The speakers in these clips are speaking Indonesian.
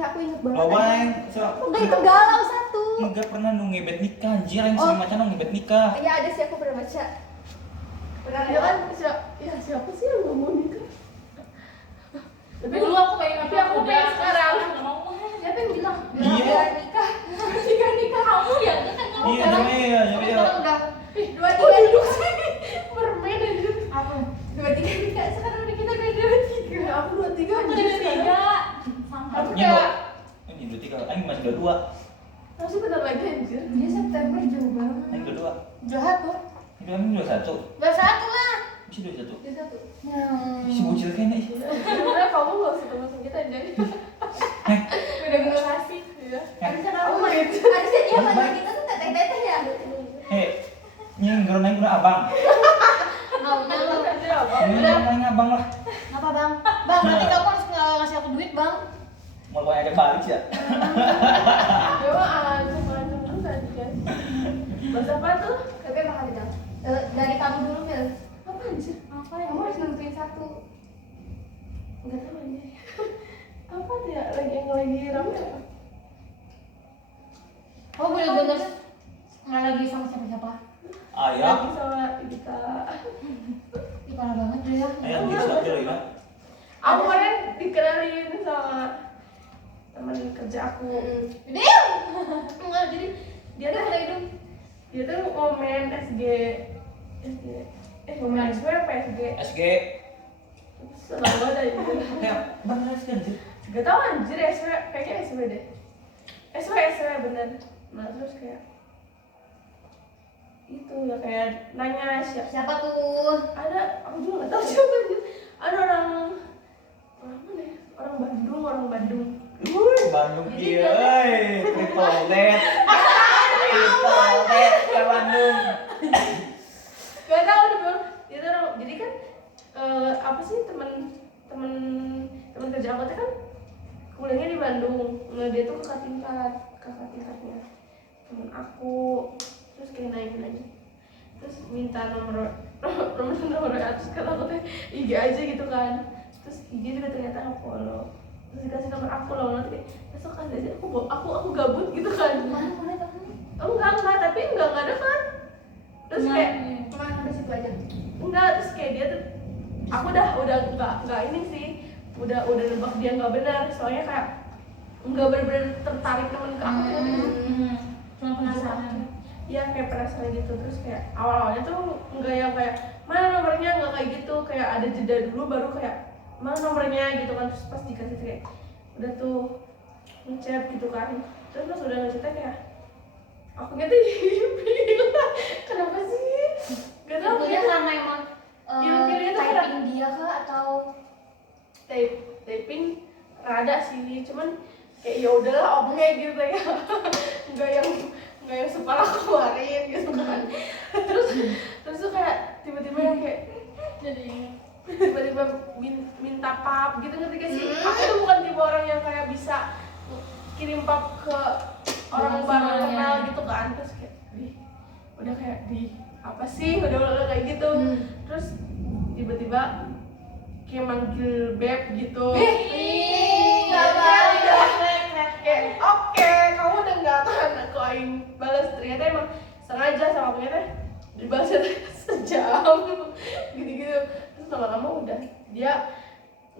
aku inget banget. Loba yang Udah itu galau satu. enggak pernah ngebet nikah anjir, yang sering macan ngebet nikah. Iya ada sih, aku pernah baca. Pernah Ya kan siapa sih yang ngomong nikah? Tapi dulu aku pengen tapi aku pengen sekarang. nggak mau. siapa yang bilang? Iya. Nikah. Nikah kamu ya kan kamu Iya, sekarang. iya. Sekarang udah dua Oh tiga duduk nikah. sih mermaid anjir. Apa? Dua tiga nikah. Sekarang udah kita udah dua tiga. Aku 23 Aku anjir ada sekarang. 3. Sampai Aku Iya, kayak ini 23, ini masih 22. masih bentar lagi anjir. Dia September jauh banget. Ini 22. Jahat tuh. Ini 21. Gak satu lah. Masih 21. Dia satu. Si bocil kayaknya ih. Sebenarnya kamu nggak usah teman kita anjir. Bener-bener asik. Iya. Harusnya Oh kamu. my God. Harusnya dia sama kita tuh teteh-teteh ya. Ini yang naik guna abang. Maunya lu. Anjir apa? Ini yang naik abang lah. Apa bang? Bang, berarti kamu harus ngasih aku duit bang. Mau gue ajak balik ya. Dia mah ancam terus anjir. Bahasa apa tuh? Tapi emang ada bang. Dari kamu dulu Mil. Apa anjir? Apa ya? Kamu harus nentuin satu. Enggak tahu anjir. Apa tuh ya lagi rame apa? Kamu bener-bener nggak lagi sama siapa-siapa. Ayah. Lagi sama kita. Ih, parah banget dia. Ayah bisa aja ya. Aku kemarin dikenalin sama teman kerja aku. Dia. Enggak, jadi dia tuh dia tuh komen SG komen SW apa SG? SG. Senang banget aja gitu. Kayak bener sih anjir. Gak tau anjir SW, kayaknya SW deh. SW bener. Nah terus kayak itu ya kayak nanya Siapa tuh? ada, aku juga gak tau siapa anjir. Ada orang mana ya? Orang Bandung. Bandung dia. Triple dead. Triple dead ke Bandung. Gak tau deh bang. Dia tuh orang, jadi kan apa sih temen kerja aku tuh kan kuliahnya di Bandung. Nah dia tuh kakak tingkatnya temen aku. Terus kayak naikin aja, terus minta nomor terus kan aku teh IG aja gitu kan, terus IG juga ternyata nggak follow, terus dikasih nomor aku loh, nanti kayak besok kasih aja, aku gabut gitu kan. enggak tapi enggak ada kan, terus kayak Kemana udah situ aja? enggak, terus kayak dia tuh aku udah enggak ini sih, udah nebak dia nggak benar, soalnya kayak nggak benar-benar tertarik temen ke aku Cuma penasaran. Iya kayak penasaran gitu, terus kayak awalnya tuh nggak yang kayak mana nomornya, nggak kayak gitu, kayak ada jeda dulu baru kayak mana nomornya gitu kan, terus pas dikasih kayak udah tuh ngechat gitu kan, terus pas udah ngechat kayak aku tuh bilang kenapa sih, gak tau Tentunya karena emang Ilmu-ilmunya tuh typing dia kah atau typing rada sih, cuman kayak ya udahlah oke gitu ya, nggak yang separah kemarin gitu kan. terus tuh kayak tiba-tiba yang kayak Jadi tiba-tiba minta pap gitu, ngerti gak sih? Aku tuh bukan tipe orang yang kayak bisa kirim pap ke orang baru kenal gitu kan, terus kayak udah kayak apa sih udah kayak gitu. Terus tiba-tiba kayak manggil beb gitu. nggak baik. Kayak oke, kamu udah nggak akan aku aing balas, ternyata emang sengaja sama aku teh dibalasnya sejam gitu-gitu. Terus lama-lama udah dia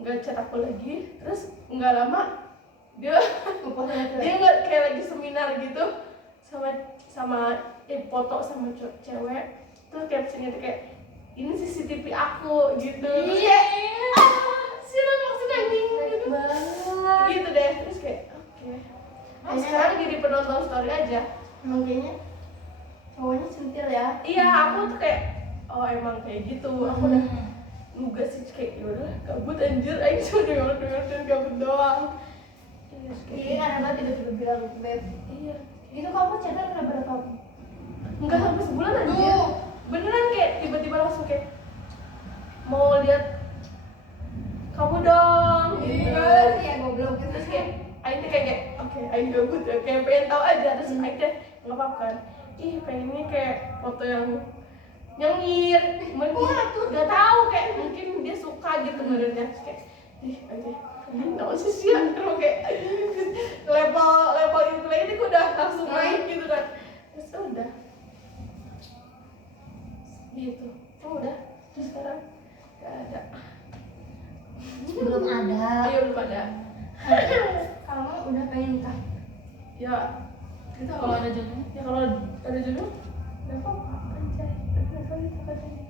nggak chat aku lagi, terus nggak lama dia nggak kayak lagi seminar gitu sama foto sama cewek, terus captionnya tuh kayak ini CCTV aku gitu. Iya. Sih lo maksudnya anjing gitu. Banget. Gitu deh, terus kayak oke. Nah, sekarang jadi penonton story aja. Emang kayaknya cowoknya centil ya. Iya, aku tuh kayak oh emang kayak gitu. Aku udah nugas sih kayak yaudah kabut anjir, aing cuma denger dan kabut doang. Iya, karena banget tiba-tiba bilang beb. Iya. Itu kamu chatnya udah berapa? Enggak sampai sebulan anjir. Beneran kayak tiba-tiba langsung kayak mau lihat kamu dong gitu. Iya, goblok gitu. Terus kayak aing tuh kayak oke, aing gabut ya, kayak pengen tahu aja. Terus aing teh nggak apa-apa kan. Ih, pengennya kayak foto yang nyengir. Gak tahu kayak mungkin dia suka gitu menurutnya. Terus kayak ih, anjir. Ini sih sih, terus kayak Kamu udah pengen nikah? Ya kita Kalau ada jodohnya. ya kalau ada jodoh nggak apa-apa anjay, tapi nggak tahu itu katanya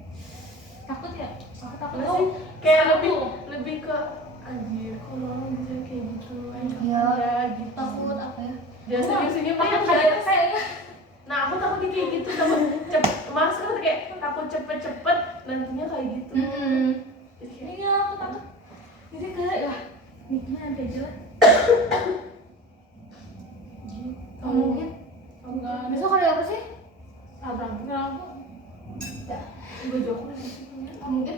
Takut ya? Aku takut Nggak tuh. sih kayak Aku. lebih ke anjir kalau orang bisa kayak gitu Iya. ya gitu Takut apa ya? dia senyum-senyum Takut kayak kayak biasa. kayaknya. Nah aku takutnya kayak gitu, takut cepet masa kayak takut cepet-cepet nantinya kayak gitu. Jadi kayak, Iya, aku takut. Jadi kayak ya nikahnya nanti aja lah. Kamu mungkin? Enggak ada. Besok ada apa sih? Abang, enggak aku. gue jauh dari situ. Kamu mungkin?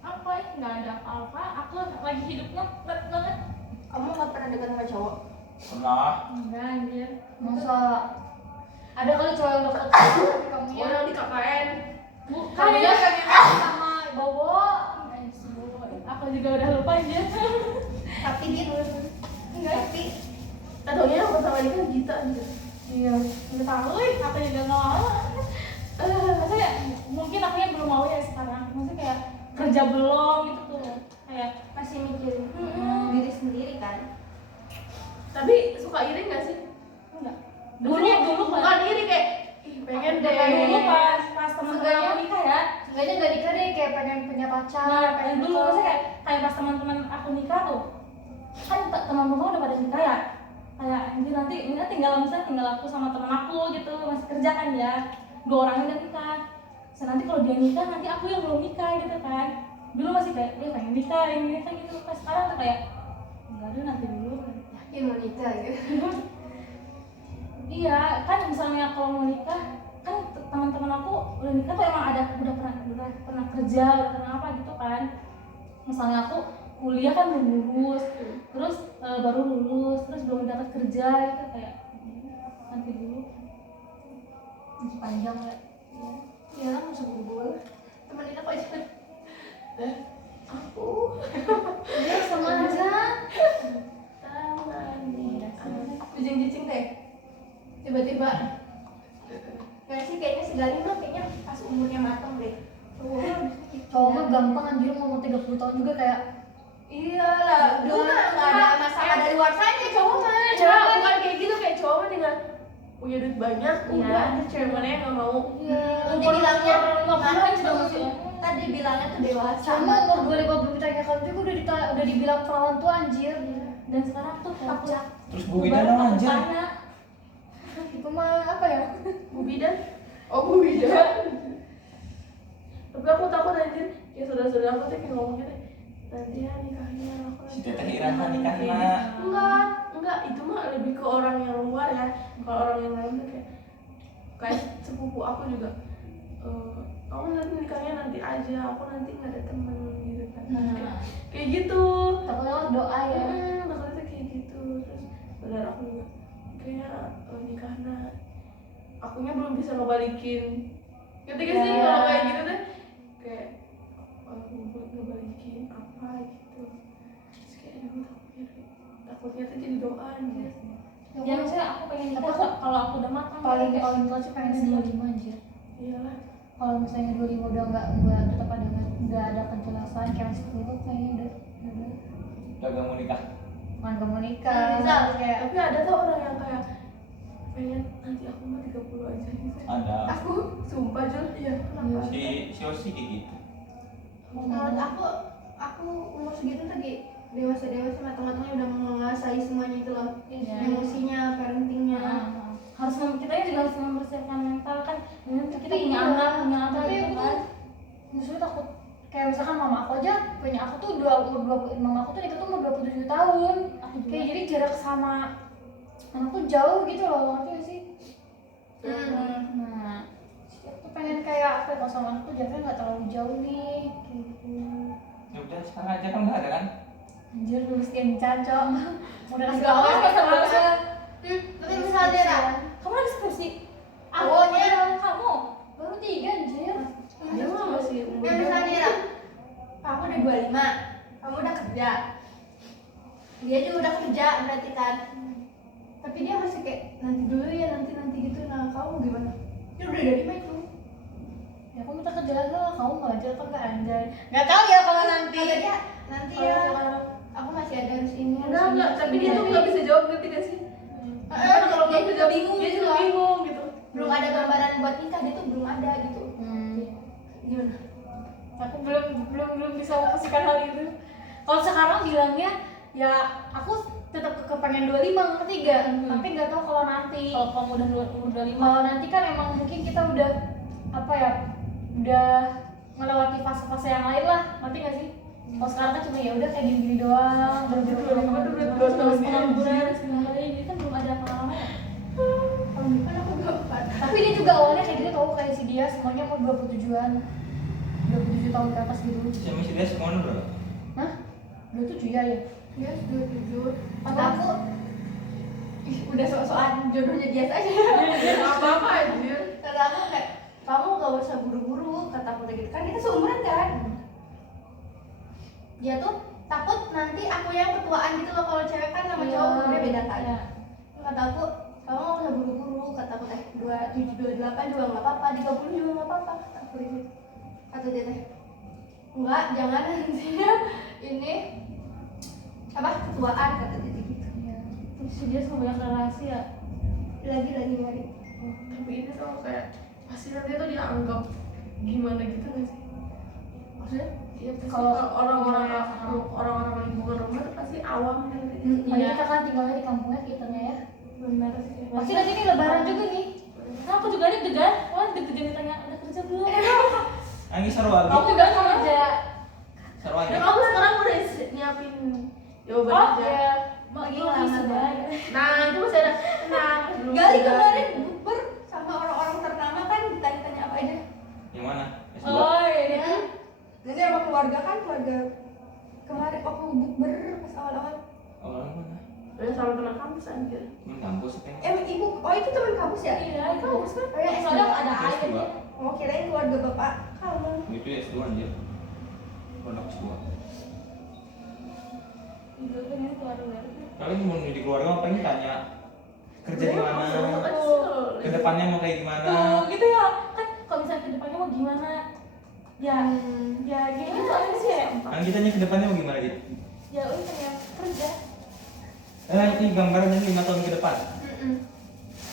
Apa ya? Enggak ada apa-apa. Aku lagi hidupnya berat banget. Kamu nggak pernah dekat sama cowok? Pernah. Enggak anjir. Masa? Ada kali cowok yang dekat tapi kamu Oh yang di KKN. Bukan kamu ya. pengen sama Bobo? Aku juga udah lupa aja. Tapi gitu. Enggak. Tapi Tadinya yang pertama ini kan Gita gitu. Iya, nggak tahu aku juga nggak mau. Maksudnya mungkin aku yang belum mau ya sekarang. Maksudnya kayak kerja belum gitu tuh. Kayak masih mikirin diri sendiri kan? Tapi suka iri nggak sih? enggak. Maksudnya Dulu bukan iri kayak ih, pengen deh. Dulu pas teman-teman aku nikah ya. Seenggaknya nggak nikah deh, kayak pengen punya pacar, Nah, pengen dulu nikah. maksudnya kayak pas teman-teman aku nikah tuh. Kan teman-teman udah pada nikah ya. Kayak nanti misalnya tinggal aku sama teman aku gitu, masih kerja kan ya. 2 orang udah nikah. So, nanti kalau dia nikah nanti aku yang belum nikah gitu kan. Dulu masih kayak dia pengen nikah gitu. Pas sekarang tuh kayak enggak ada nanti dulu. Yakin mau nikah gitu. Iya, kan misalnya kalau mau nikah kan teman-teman aku udah nikah tuh emang udah pernah kerja, udah pernah apa gitu kan. Misalnya aku kuliah kan belum lulus, terus baru lulus, terus belum dapat kerja gitu kayak nanti dulu. Masih panjang ya. Iya lah, masih buru-buru. Temenin aku aja. Aku Iya, sama aja. tamani. Kucing-kucing teh. Tiba-tiba. Kayak sih kayaknya si Galih mah kayaknya pas umurnya matang deh. Cowok mah gampang anjir ngomong 30 tahun juga kayak iya lah, dulu mah nggak ada masalah dari luar sana cowok mah. Cewek bukan kayak gitu, kayak cowok mah dengan punya duit banyak, udah ada cewek mana yang nggak mau. Iya, nanti bilangnya umur-umuran juga masih tadi bilangnya tuh dewasa. Sama umur 2000 belum ditanya kamu juga udah dibilang perawan tua anjir. dan sekarang tuh aku Terus Bu Bidan dong anjir. tanya Itu mah apa ya? Bu Bidan? Oh Bu Bidan. Tapi aku takut anjir, ya saudara-saudara aku tuh kayak ngomong gitu, nanti ya nikahnya aku Si Teteh Iraha nikah Kayak mah. gitu. Enggak, itu mah lebih ke orang yang luar ya. Kalau orang yang lain tuh kayak sepupu aku juga. Kamu nanti nikahnya nanti aja, aku nanti nggak ada temen gitu kan. Kayak gitu. Takutnya lo doa ya. Takutnya tuh kayak gitu. Terus saudara aku juga kayaknya nikahnya akunya belum bisa ngebalikin. Ketika sih Ya. kalau kayak gitu tuh kayak ngebalikin apa gitu. Terus kayak aduh, takutnya tuh jadi doa nih. ya maksudnya aku pengen nikah Tapi aku- kalau aku udah matang Paling tua sih pengen 25 anjir. Iyalah. Kalau misalnya 25 udah nggak tetap nggak ada kejelasan chemistry itu kayaknya udah Udah gak mau nikah. nggak mau nikah. Misal Kayak Tapi ada tuh orang yang kayak pengen nanti aku mah 30 aja gitu. Ada. Aku sumpah Jul, iya kenapa? Si Osi kayak gitu. menurut aku umur segitu tadi dewasa matang-matangnya udah menguasai semuanya itu loh. Iya. Emosinya, parentingnya. harus kita juga harus mempersiapkan mental kan dengan kita Tapi punya iya, anak punya apa tapi gitu aku kan justru takut kayak misalkan mama aku aja punya aku tuh mama aku tuh nikah tuh umur 27 tahun. aku juga Kayak jadi jarak sama anakku jauh gitu loh, ngerti gak sih? Nah, aku tuh pengen kayak apa ya, kalau sama anakku jaraknya nggak terlalu jauh nih, kayak gitu. Ya udah sekarang aja kan nggak ada kan? Anjir lulus kencan, cok. Udah kasih Enggak, tahu aku ya, masa Tapi misalnya Ra, kamu lagi skripsi Awalnya. kamu baru 3 anjir. Dia mah masih umur ya misalnya Ra, aku udah 25, kamu udah kerja. Dia juga udah kerja berarti kan. Tapi dia masih kayak nanti dulu ya, nanti gitu. Nah, kamu gimana? Dia udah dari mana itu? Ya aku minta kerjaan lah, kamu ngajar apa enggak anjay? Nggak tahu ya kalau nanti. Kata dia nanti ya. aku masih ada harus ini. Enggak, tapi dia tuh nggak bisa jawab, ngerti gak sih? Kan kalau dia nggak bisa juga jawab, bingung dia gitu juga lah. bingung gitu. Belum ada gambaran buat nikah, dia tuh belum ada gitu. Gimana? Aku belum bisa memutuskan hal itu. Kalau sekarang bilangnya ya aku tetap kepengen 25 ngerti gak? Tapi nggak tahu kalau nanti. Kalau kamu udah umur 25, Kalau nanti kan emang mungkin kita udah apa ya, udah melewati fase-fase yang lain lah, ngerti gak sih? Kalau sekarang kan cuma ya udah kayak gini-gini doang, bener-bener 2 tahun pengangguran segala ini kan belum ada pengalaman ya. Tahun depan aku 24. Tapi dia juga awalnya kayak gitu tau, kayak si dia semuanya mau 27-an 27 tahun ke atas gitu. Sama si dia semuanya berapa? Hah? 27 ya? Dia 27. Kata aku, ih, udah sok-sokan jodohnya dia saja. Nggak apa-apa anjir. Kata aku kayak, kamu gak usah buru-buru, kata aku kayak gitu. Kan kita seumuran kan. Dia tuh takut nanti aku yang ketuaan gitu loh, kalau cewek kan sama cowok umurnya beda kan. Iya. Kata aku, kamu gak usah buru-buru, kata aku teh 27, 28 juga gak apa-apa, 30 juga gak apa-apa, kata aku gitu. Kata dia teh, enggak, jangan nantinya ini apa ketuaan, kata dia gitu. Terus dia sama banyak relasi ya. Lagi nyari. Tapi ini tuh kayak pasti nanti tuh dianggap gimana gitu nggak sih? Maksudnya? Iya, pasti Kalau- kalau orang-orang lingkungan rumah tuh pasti awam kan. Apalagi kita kan tinggalnya di kampungnya kitanya ya. Benar sih. Pasti nanti nih lebaran juga nih. Nah, aku juga deg-degan. Wah, deg-degan ditanya udah kerja belum? Anggi seru lagi. Kamu juga kerja. Seru lagi. Dan kamu sekarang udah nyiapin jawaban Oh, aja. ya. Lagi Belum ngelamar sudah. banget. Nah, itu masih ada tenang. belum Gali sudah. kemarin bukber sama orang-orang ternama kan ditanya-tanya apa aja. Yang mana? S2. Oh, ini Ya. Jadi sama keluarga kan, keluarga kemarin waktu bukber pas awal-awal. Orang mana? Sama teman kampus anjir. Temen kampus kan? Ibu, oh itu teman kampus ya? Iya, itu. Kampus kan? Oh ya, Soalnya S2. ada S2. air. Oh kirain keluarga bapak kamu. Itu S2 anjir. Produk S2. Itu kan ini keluarga. Kalian mau jadi keluarga apa ini tanya kerja di mana? Kedepannya mau kayak gimana? Tuh, gitu ya. Kan kalau misalnya kedepannya mau gimana? Ya, ya gitu aja sih ya. Kan kita nya kedepannya mau gimana gitu? Ya udah pengen kerja. Ini gambarannya 5 tahun ke depan.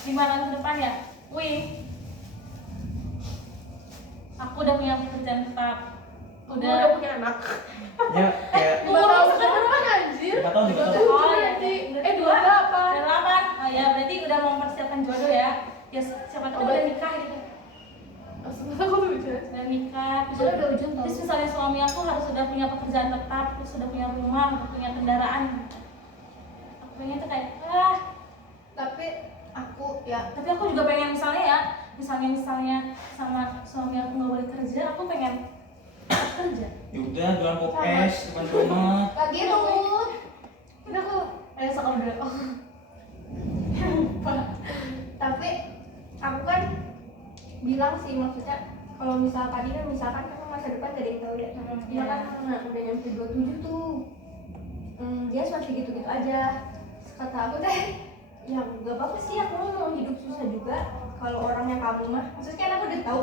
Gimana ke depan ya? Wih, aku udah punya pekerjaan tetap. Udah punya anak. Ya kayak Umurnya Kan sekarang berapa anjir? 5 tahun 5 tahun. Oh ya, Berarti. udah 28. Oh ya, berarti udah mau mempersiapkan jodoh ya. Ya siapa tahu udah nikah gitu. Maksudnya aku tuh bicara. Udah nikah. Soalnya udah ujung tau. Terus misalnya suami aku harus sudah punya pekerjaan tetap, terus sudah punya rumah, udah punya kendaraan. Aku pengen tuh kayak, Tapi aku ya tapi aku juga pengen misalnya ya, misalnya sama suami aku nggak boleh kerja, aku pengen kerja. Ya udah jualan popes depan rumah. lagi tuh. Ini aku sekolah dulu. Tapi aku kan bilang sih, maksudnya kalau misalkan ini kan misalkan masa depan gak ada yang tahu ya. Dia kan karena udah nyampe 27 tuh. Dia masih gitu-gitu aja. Kata aku teh, ya gak apa-apa sih, aku mau hidup susah juga. Kalau orangnya kamu mah, maksudnya kan aku udah tahu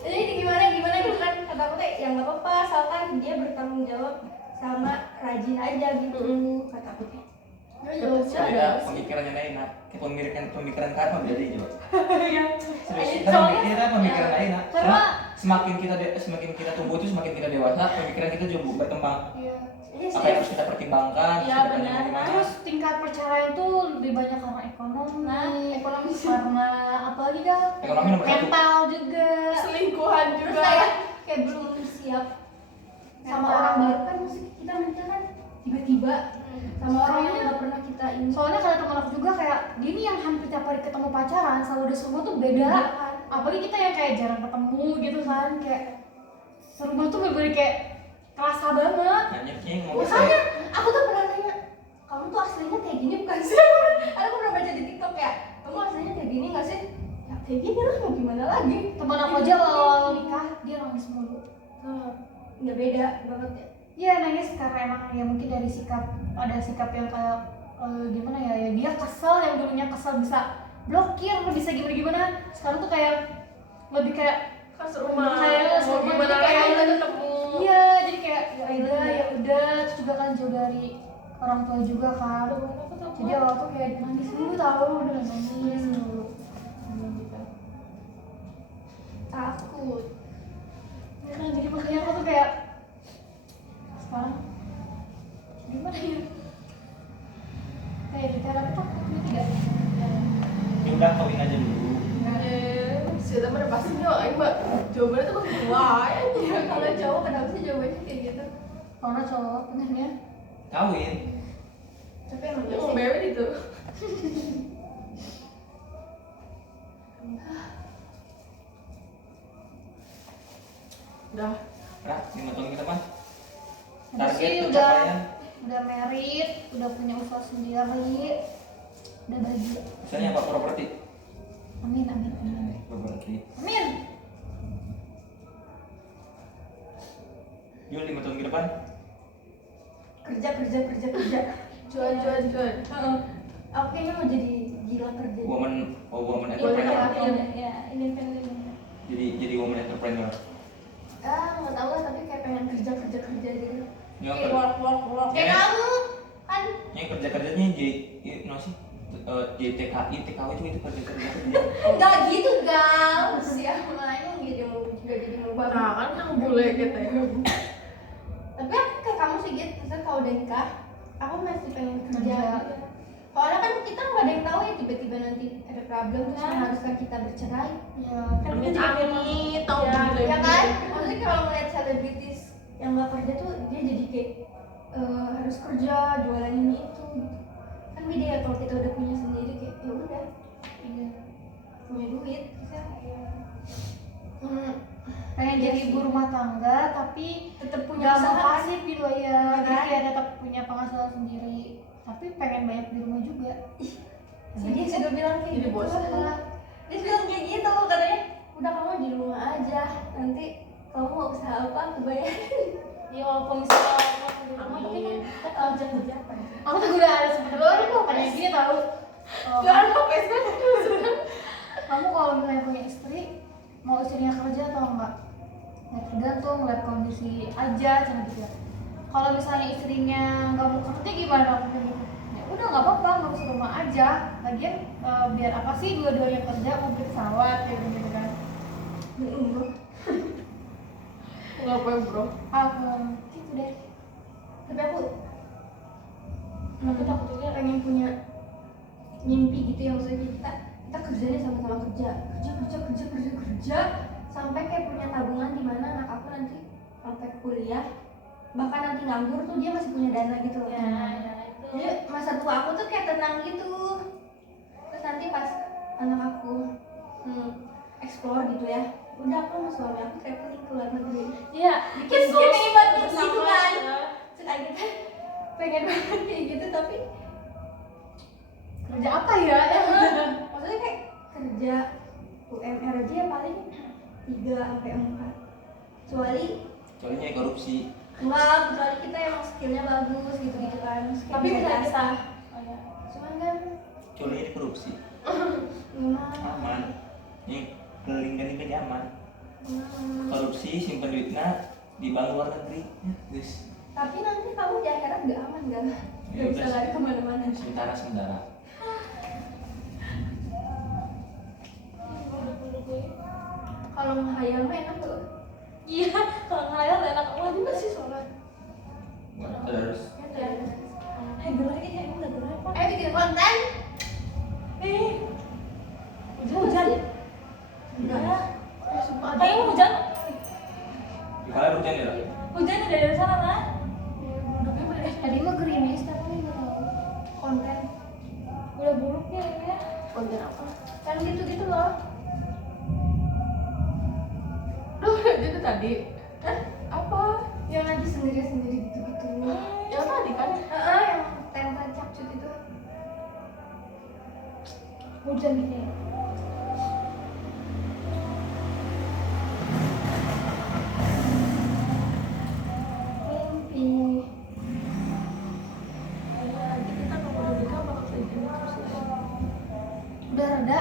jadi gimana gitu kan. Kata aku teh, ya gak apa-apa, asalkan dia bertanggung jawab sama rajin aja gitu. Kata aku teh. Ada pemikirannya lain, nak. Kayak pemikiran karma jadi coba. Serius, kita Soalnya- mikirnya pemikiran lain, nak. Karena Karena- semakin kita tumbuh itu semakin kita dewasa, pemikiran kita juga berkembang. Iya Apa yang harus kita pertimbangkan? Iya, kedepannya benar. gimana. Terus tingkat perceraian tuh lebih banyak karena ekonomi, ekonomi karena apa lagi kan? Ekonomi nomor 1. Mental juga. Selingkuhan terus juga. kayak belum siap sama Mental. orang baru kan, mesti kita menikah kan tiba-tiba sama orang yang nggak pernah kita ini. Soalnya kata teman aku juga kayak dia nih yang hampir tiap hari ketemu pacaran selalu udah semua tuh beda. kan. Apalagi kita yang kayak jarang ketemu gitu kan, kayak serumah tuh bener-bener kayak kerasa banget. Nanya King mau Makanya aku tuh pernah nanya, kamu tuh aslinya kayak gini bukan sih? Aku pernah baca di TikTok ya, kamu aslinya kayak gini nggak sih? Ya kayak gini lah, mau gimana lagi? Teman aku aja awal nikah dia nangis mulu. Nggak beda banget ya. Iya nangis karena emang ya mungkin dari sikap, ada sikap yang kayak gimana ya, ya dia kesel, yang dulunya kesel bisa blokir, bisa gimana-gimana. Sekarang tuh kayak lebih kayak Kan serumah. Kayak Mau serumah, gimana jadi lagi kayak udah ketemu. iya, jadi kayak ya Rida ya udah, terus juga kan jauh dari orang tua juga kan. Jadi awal tuh kayak nangis dulu tahu, udah nangis dulu. Gitu. Takut. Nah, jadi makanya aku tuh kayak sekarang gimana ya? Kayak di terapi takutnya tidak. Ya udah kawin aja dulu. Sudah mana pasti nyobain mbak. Jawabannya tuh wah ya. Kalau cowok kenapa sih jawabannya kayak gitu? Karena cowok pengennya Kawin. Tapi emang Yang mau bebek itu. Udah. Nah, 5 tahun ke depan. Tapi Target sih pencapaian. udah merit, udah punya usaha sendiri, udah bahagia. Misalnya apa properti? Amin amin amin. Properti. Amin. Yul 5 tahun ke depan. kerja. Cuan. Aku kayaknya mau jadi gila kerja. Woman Boleh entrepreneur. ya, independen. Jadi woman entrepreneur. Nggak tahu lah, tapi kayak pengen kerja gitu. Yang Kayak work. Kayak Ya. kamu kan? kerja-kerjanya no sih JTKI, TKW itu kerja. Enggak gitu gal. Siapa yang jadi mau bagus. Nah kan yang bule gitu ya. Tapi aku kayak kamu sih gitu. Misalnya kalau udah nikah, aku masih pengen kerja. Kerja. Soalnya kan kita nggak ada yang tahu ya, tiba-tiba nanti ada problem terus mengharuskan kita bercerai. Ya. Kan Amit kita juga amit tau Ya, bule. ya kan? Maksudnya kalau ngeliat selebritis yang nggak kerja tuh dia jadi kayak harus kerja, jualan ini itu gitu. Kan beda ya kalau kita udah punya sendiri kayak ya udah, Iya. punya duit bisa. Pengen Iya jadi sih. ibu rumah tangga tapi Tetap punya nggak mau usaha. pasif gitu ya. Jadi Kan? kayak tetap punya penghasilan sendiri. Tapi pengen banyak di rumah juga. Si dia juga bilang kayak Jadi gitu. bosan. Dia bilang kayak gitu katanya. Udah kamu di rumah aja, nanti kamu mau usaha apa aku bayarin. ya walaupun misalnya mau di rumah tapi kan kita kerja apa ya? Aku tuh udah ada sebenarnya tuh kayak gini tahu. Oh, Gak ada apa sih? kamu kalau misalnya punya istri mau istrinya kerja atau enggak? Ya tergantung lihat kondisi aja cuma gitu ya. Kalau misalnya istrinya nggak mau kerja gimana kamu kayak gitu? Ya udah nggak apa-apa, nggak usah rumah aja. Lagian biar apa sih dua-duanya kerja mau beli pesawat kayak gitu kan? Gak apa bro. Aku Gitu deh. Tapi aku Tapi takut juga pengen punya mimpi gitu ya, maksudnya kita kerjanya sama-sama kerja sampai kayak punya tabungan di mana anak aku nanti sampai kuliah, bahkan nanti nganggur tuh dia masih punya dana gitu loh. ya itu Jadi masa tua aku tuh kayak tenang gitu. Terus nanti pas anak aku explore gitu ya, udah aku sama suami aku traveling ke luar negeri. iya Bikin goals pengen banget gitu bersama, kan. ya. Terus akhirnya pengen banget kayak gitu, tapi kerja apa ya? maksudnya kayak kerja UMR aja ya paling 3-4, kecuali Soalnya korupsi. enggak, kecuali kita emang skillnya bagus gitu kan. Skill Tapi bisa biasa. kita Cuman kan Soalnya ini korupsi. memang Aman. Ini keliling-keliling aman. Korupsi simpan duitnya di bank luar negeri. Ya, guys. tapi nanti kamu di akhirat gak aman gak? Ya Gak bisa udah. lari kemana-mana. Sementara. Kalau menghayal mah enak tuh. iya kalau ngayal enak banget juga sih sholat. Buat terus. gerak ini emang udah gerak apa Ayo bikin konten. hujan Enggak. kayaknya hujan Di kala hujan ya. hujan dari sana kan Tadi mah gerimis tapi nggak tahu. Konten. udah buruk ya ini ya Konten apa? Kan gitu-gitu loh. Duh, itu tadi. Apa? Yang ngaji sendiri-sendiri gitu-gitu. Yang tadi kan? Yang tempat capcut itu. Hujan gitu ya. Mimpi. Nanti kita kalau udah nikah bakal kayak gini terus ya. Udah reda.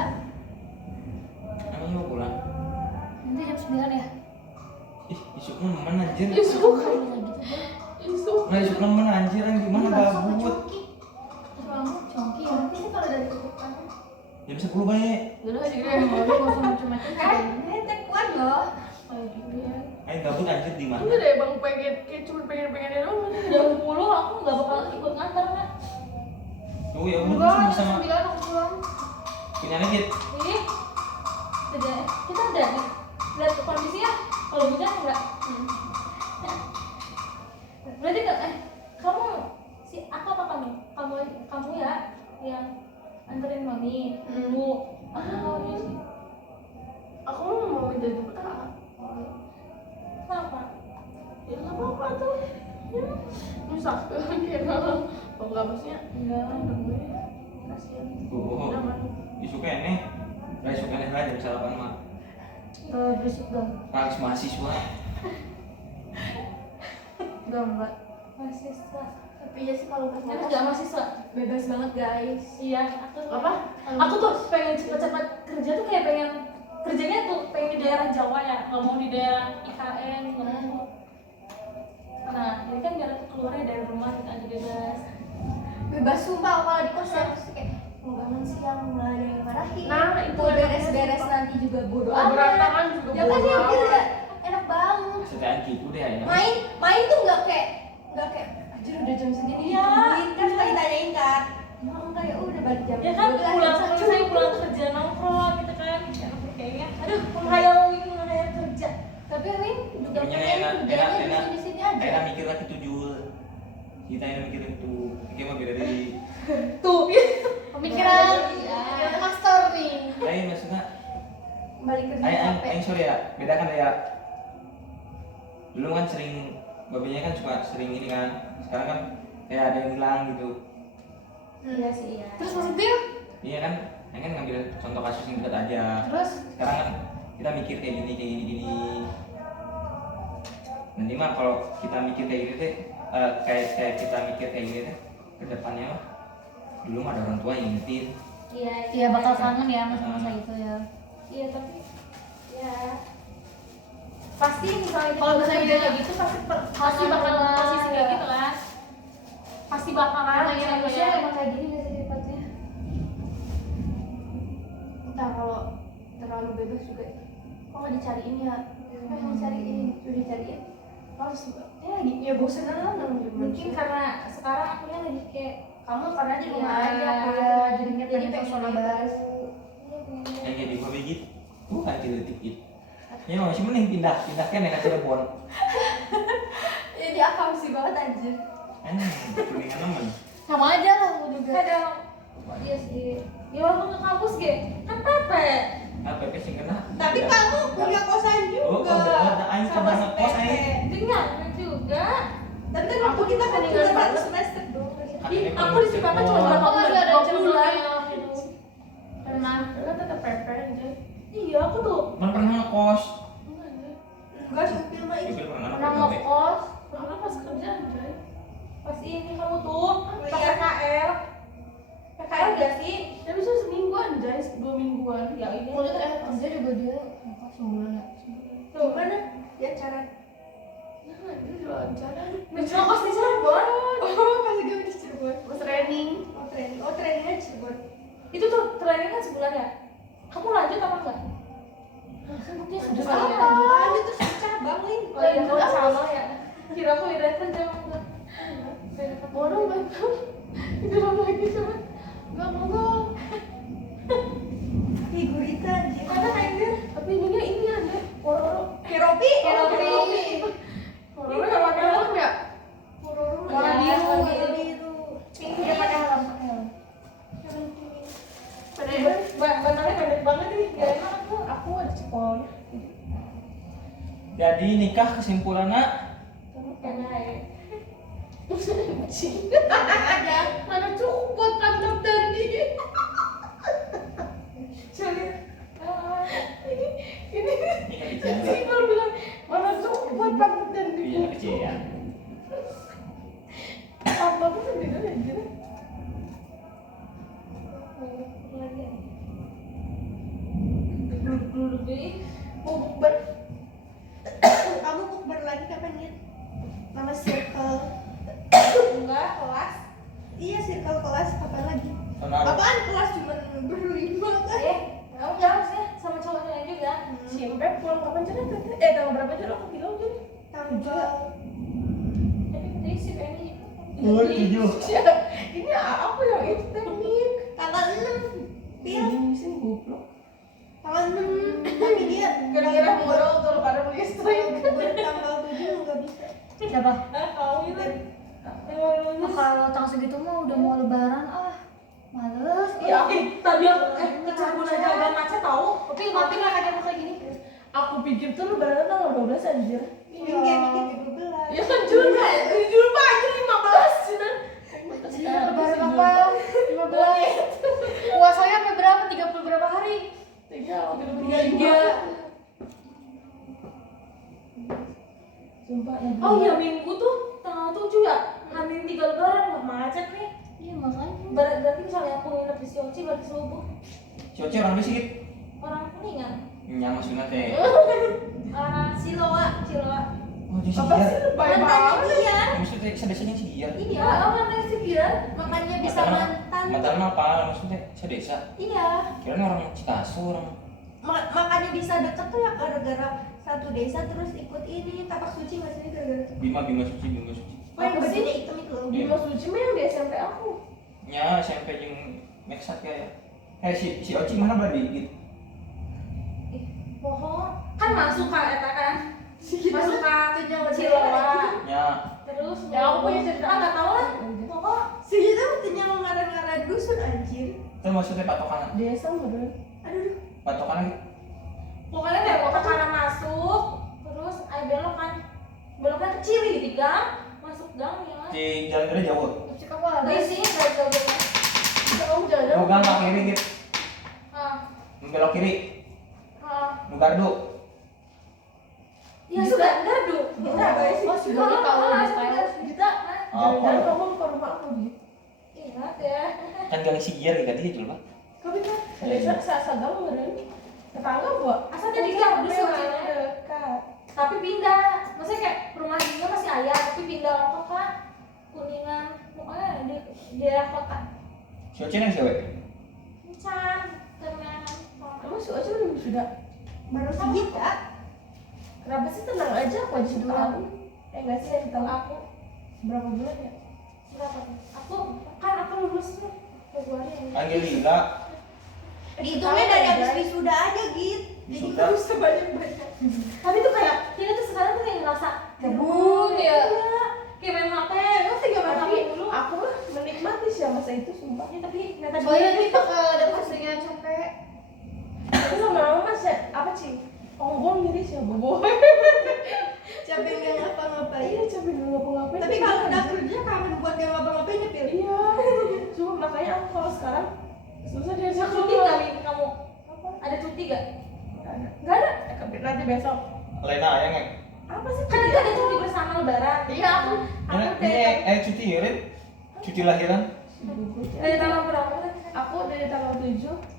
Emangnya mau pulang? Nanti jam 9 ya. Ih, isuknya mana anjir? Isuk. Kayak gitu deh. nemen anjir yang gimana gabut. Kamu congki ya. Nanti sih kalau dari kutukan Jam 10 baik. Udah aja Gak usah macam-macam. tek kuat loh. Ayo gabut anjir di mana? Udah deh bang pengen kayak cuma pengen doang. Jam 10 aku nggak bakal ikut ngantar Kak. Tuh ya udah Enggak, sama jam sama 9 aku pulang. punya lagi. Ih, kita udah lihat kondisinya. Kalau hujan enggak. Berarti kamu si apa kamu? Kamu ya yang anterin mami dulu. Aku sih. Aku mau minta jemput kak. Kenapa? Ya nggak apa-apa tuh. Ya, bisa kira. Oh nggak maksudnya. Enggak. Kasian. Oh, Udah man. isu kene. Lah isu kene lah jam sarapan mah. Berisik dong. Harus mahasiswa. Enggak. Mahasiswa. Tapi ya sih kalau pas Kan enggak mahasiswa. bebas banget guys. Iya, aku Apa? Aku tuh pengen cepet-cepet kerja tuh kayak pengen kerjanya tuh pengen di daerah Jawa ya, nggak mau di daerah IKN, nggak mau. Nah, ini kan biar keluarnya dari rumah kita aja bebas. Bebas sumpah kalau di kos ya terus kayak mau bangun siang nggak ada yang marahin. Nah, itu mau enaknya beres-beres sumpah. nanti juga bodo Oh, berantakan amat. juga Ya kan bodo ya amat. udah enak banget. Setean gitu deh ya. Main tuh nggak kayak anjir udah jam segini Iya. ditungguin. Kan suka ditanyain kan. Emang enggak ya udah balik jam Ya kan 12, pulang jam 1. saya pulang kerja nongkrong gitu kan, kayaknya, aduh menghayal kerja. Tapi Win juga Punya pengen enak, kerjanya enak. di sini aja. Enak mikir lagi tujuh. Kita yang mikir itu. Kita mah beda dari. Tuh, Pemikiran Iya. master nih. Ayo maksudnya. Balik kerja Ayo, capek. sorry ya. Beda kan ya. Dulu kan sering babinya kan suka sering ini kan. Sekarang kan kayak ada yang hilang gitu. Iya sih iya. Terus maksudnya? Iya kan, yang kan ngambil contoh kasus yang dekat aja. Terus Sekarang kan kita mikir kayak gini. Nanti mah kalau kita mikir kayak gini teh, kayak kita mikir kayak gini teh, kedepannya mah dulu mah ada orang tua yang ngingetin. Iya. iya bakal kangen ya masa-masa itu ya. Iya tapi ya pasti misalnya kalau misalnya kerja kayak gitu pasti bakal posisi kayak gitu kan, pasti bakalan Namanya manusia emang kayak gini gak sih sifatnya? entah kalau terlalu bebas juga kok nggak dicariin ya pengen dicariin udah dicariin harus ya bosan lah mungkin karena sekarang akunya lagi kayak kamu karena di rumah Iya, aja kan iya, jadinya jadi pengen pengen suasana bebas baru. iya pengen Yang kayak di Babi gitu, bukan detik gitu. Ya masih mending pindahkan yang ke Cirebon. jadi akam sih banget anjir Kuningan nemen. Sama aja lah aku juga. kadang iya sih, ya waktu ke kampus kan Pepe. Ah, Pepe sing kena. tapi Tidak. kamu punya kosan Oh, juga kalau aing sama sama si kos Pepe. aing. Dengar juga. tapi kan waktu kita kan Ketinggalan cuma banget. 1 semester doang Ih, aku di Cipapa cuma Oh, berapa masih ada 20 bulan. Pernah. Kan tetap Pepe aja. Iya, aku tuh Mana pernah ngekos? enggak supir mah Pepe itu pernah Pernah ngekos. ngekos. Karena pas kerja anjay. pas ini kamu tuh iya. pas PKL. PKL gak sih? Ya bisa semingguan anjay, 2 mingguan. Ya ini. Kulit kerja juga dia ngekos sebulan ya. tuh mana ya cara Nah, itu jualan jalan. Cuma kos di Cirebon. oh masih gue di Cirebon Pas training. trainingnya di Cirebon Itu tuh training kan sebulan ya. Kamu lanjut apa enggak? Dia Terus sudah apa? Lanjut terus cabang Lin. Oh iya, kamu sama ya. Kira aku udah kerja enggak. Bodoh banget. Itu lagi coba. Enggak mau. Figurita anjir. Mana anjir? Tapi ini ada Pororo. Keropi. Pororo enggak pakai helm ya? Warna Warna biru, biru. warna biru. Pink dia pakai helm, pakai helm. Bantalnya pendek banget nih. Gak enak aku. Aku ada cepol. Jadi nikah kesimpulannya Kayaknya ya. Ada. Mana cukup buat pantat tadi. Ini nikah kecian. si baru bilang mana cukup buat pantat tadi. Iya kecian. Apa pun beda aja. Dulu deh. Mau bukber. Kamu bukber lagi kapan Lin? Sama circle. kelas apa lagi? Sonar. Apaan kelas cuman berlima kan? Kamu jangan sih sama cowok-cowoknya juga. Simpek pulang kapan cerita? Tanggal berapa aja aku bilang jadi. Tanggal Tapi berisik ini. Oh, 7. Ini aku yang itu teknik. tanggal 6 Pil, Ini sih goblok. tanggal 6 tapi dia Kira-kira modal kalau pada beli listrik. tanggal 7 nggak bisa. Siapa? Kamu itu. Ah, kalau tanggal segitu mah udah mau lebaran males. Iya, Tadi aku ke Cirebon aja agak macet tau. Tapi mati nggak kayak kayak gini. aku pikir tuh lebaran tanggal 12 anjir. Minggu mikir 13. Ya kan Jul aja 15 sih kan. Iya, lebaran apa? 15. Puasanya sampai berapa? 30 berapa hari? 3. Sumpah. Oh iya minggu tuh tanggal 7 ya. Hamil 3 lebaran wah macet nih. Iya makanya. Berarti misalnya aku nginep di Sioci berarti subuh. Si Oce orang di sikit. Orang Kuningan. Nya maksudnya teh. Orang Siloa. Oh, jadi si Apa Giar. sih lebay Mantannya banget? dia. Maksudnya sedesanya si Giar. Iya. Apa namanya sih Biar? Makanya bisa mantan. Mantan mah apa? Maksudnya sedesa. Iya. Kirain orang Cikaso orang. Makanya bisa deket tuh ya gara-gara satu desa terus ikut ini tapak suci maksudnya gara-gara. Bima Suci. Oh yang Apa sih? bajunya hitam itu loh. Bima Suci mah yang di SMP aku. Nya SMP jeung Mexat kayak. Si Oci mana berarti gitu. Pohon kan masuk ke eta kan. Masuk ke Jawa Ciloa. Nya Terus Ya, aku punya cerita. nggak tahu lah. Pokok Si kita mah tinggal ngaran-ngaran dusun anjir. itu maksudnya patokan. Desa bener. Aduh. Patokan pokoknya kayak mau ke kanan masuk, terus ayo beloknya kecil di gang, masuk gang ya. di jalan gede jauh. Tapi kamu ada Berisinya kayak gabungnya. Kamu jalan. Nu gang ke kiri gitu. Ah, Belok kiri. Nu gardu. ya sudah gardu. Enggak, guys. Oh, si Doni tahu detail. Kita Oh, jalan kamu ke rumah aku gitu. Ingat ya. Kan gang si Giar gitu dia coba. Kau bisa desa sasagang bener. Tetangga gua. Asal jadi gang Tapi dusun orangnya ya. dekat. Tapi pindah, maksudnya kayak rumah dia masih ayah, tapi pindah ke kota Kuningan, pokoknya di daerah kota. Si Oce nang cewek. Encan, karena Kamu suka udah sudah. Baru si Gita. Kenapa sih tenang aja aku aja setahun. Enggak sih yang tahu aku berapa bulan ya? berapa tuh? Aku lulus tuh Februari ini. Angelina. Dihitungnya dari habis wisuda aja Git. Jadi Wisuda. nggak usah banyak-banyak. Tapi tuh kayak kita tuh sekarang tuh kayak ngerasa Gabut ya. Iya, kayak main HP, lu sih gak main HP Tapi dulu. aku mah menikmati sih masa itu sumpah. Ya, tapi ternyata Soalnya nih bakal ada pastinya capek. Tapi lama-lama mas ya, apa sih? Onggol ngiri sih bobo. Capek nggak ngapa-ngapain. Iya capek dulu ngapa-ngapain. Tapi kalau udah kerja kangen buat nggak ngapa-ngapain ya Pil. Iya. Cuma makanya aku kalau sekarang susah diajak cuti keluar. kali kamu. Apa? Ada cuti gak? Nggak ada. Nanti besok. Lena ayang ya. Apa sih? Kan itu ada cuti bersama lebaran. Iya aku Ini cuti ya, Rin? Cuti lahiran. Dari tanggal berapa? Aku dari tanggal 7